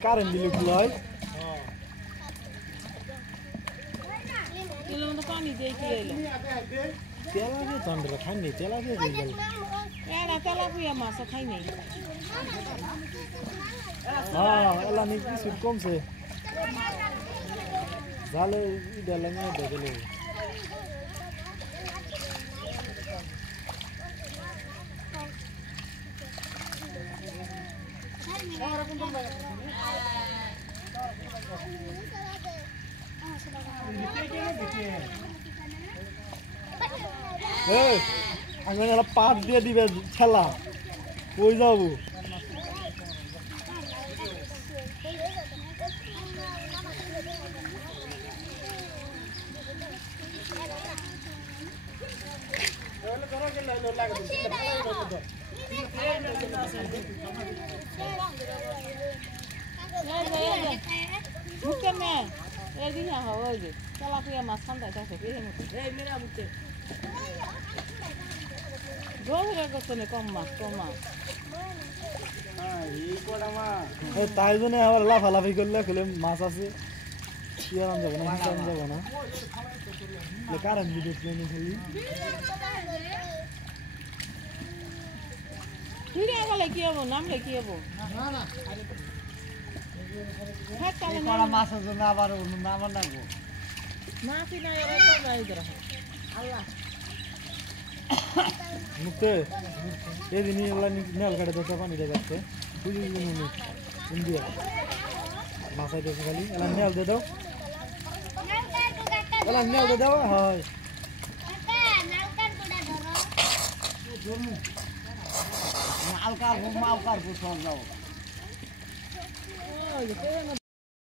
Karen দিলে কি হয় তেলের মধ্যে পানি দিয়ে কি হইলো তেলাপিয়া তো আমরা খাইনি তেলাপিয়া দিয়ে গেল এরা তেলাপিয়া মাছ খাই নাই হ্যাঁ এলা নি কিছু কমছে জালে ইদালে নিয়ে দেখলে আমি পাট দিয়ে দিবে ঠেলা ওই যাবো তেলাপিয়া মাছ খান্দায় থাকে কম মাছ তাই জন্য আবার লাফালাফি করলে খুলে মাছ আছে কি আর যাবো না যাবো না কারণ ভিডিও প্লেনে খালি গেলে কি হবো নামলে কি হবো মাছের জন্য আবার নামার লাগবো মুক্তে এদিনই নেল কাটে দেখতে পানি দেখাচ্ছে বুঝি ইন্ডিয়া মাথায় দেখে খালি এলা নেল দিয়ে দাও এলা নেল দিয়ে দাও হয় মালকার মালকার সব যাও